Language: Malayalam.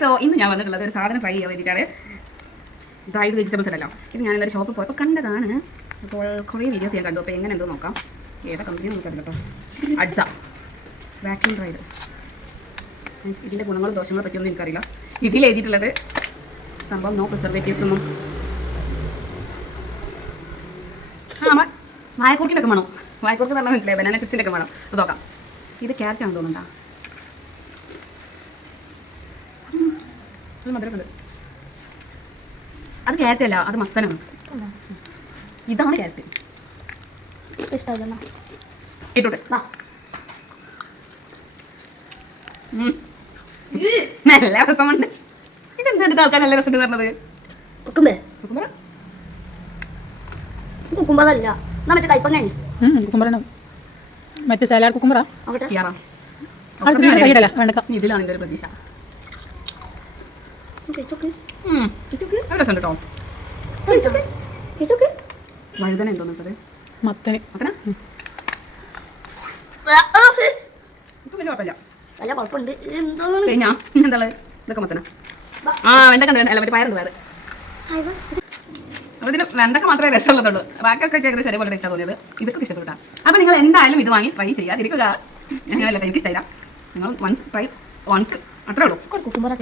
സോ ഇന്ന് ഞാൻ വന്നിട്ടുള്ളത് ഒരു സാധനം ട്രൈ ചെയ്യാൻ വേണ്ടിയിട്ടാണ്. ഡ്രൈഡ് വെജിറ്റബിൾസ് അല്ല. ഇത് ഞാൻ ഇന്നൊരു ഷോപ്പിൽ പോയപ്പോൾ കണ്ടതാണ്. അപ്പോൾ കുറേ വീഡിയോസ് ഞാൻ കണ്ടു. അപ്പോൾ എങ്ങനെ എന്തോ നോക്കാം. ഏതാ കമ്പനി നമുക്കറിയില്ല കേട്ടോ. അഡ്സ വാക്യൂം ഡ്രൈഡ്. ഇതിൻ്റെ ഗുണങ്ങളും ദോഷങ്ങളെ പറ്റിയൊന്നും എനിക്കറിയില്ല. ഇതിൽ എഴുതിയിട്ടുള്ളത് സംഭവം നോ പ്രിസർവേറ്റീവ്സ് ഒന്നും. വായക്കൂർക്കിനൊക്കെ വേണം. വായക്കൂർക്ക് പറഞ്ഞാൽ മനസ്സിലായി. ബനാന ചിപ്സിൻ്റെ ഒക്കെ വേണം. അത് നോക്കാം. ഇത് ക്യാരറ്റാണ് തോന്നുന്നുണ്ടാ. മധുരമുണ്ട്. അത് ക്യാരറ്റ് അല്ല, അത് മത്തനാണ്. ഇതാണ് ക്യാരറ്റ്. ഇഷ്ടമല്ല ഇട്ടോട്ടെ. നല്ല രസമുണ്ട്. ഇതെന്താ ആൾക്കാർ നല്ല രസമുണ്ട് പറഞ്ഞത്? കുക്കുമ്പറല്ല, മറ്റേ കയ്പങ്ങാണ്. കുക്കുമ്പറാണ്. മറ്റേ സാലാഡ് കുക്കുമ്പറാ. ഇതിലാണ് എൻ്റെ ഒരു പ്രതീക്ഷ. വഴുതന എന്തോന്നത്? മത്തന്. മത്തന വലിയ കുഴപ്പമില്ല. നല്ല കുഴപ്പമുണ്ട്. കഴിഞ്ഞാ എന്താ ഇതൊക്കെ മത്തന. ആ വെണ്ടക്ക അല്ല മറ്റേ പയറുണ്ട് പയറ്. അപ്പോൾ ഇതിന് വെണ്ടക്ക മാത്രമേ രസമുള്ളതുള്ളൂ. ബാക്കിയൊക്കെ ഏകദേശം ഒരേപോലെ ടേസ്റ്റാണ് തോന്നിയത്. ഇതൊക്കെ ഇഷ്ടപ്പെട്ടാ. അപ്പോൾ നിങ്ങൾ എന്തായാലും ഇത് വാങ്ങി ട്രൈ ചെയ്യാതിരിക്കുക. ഞാനല്ല, എനിക്ക് ഇഷ്ടമില്ല. നിങ്ങൾ വൺസ് ട്രൈ വൺസ് അത്രേ ഉള്ളൂ. കുക്കുമ്പറ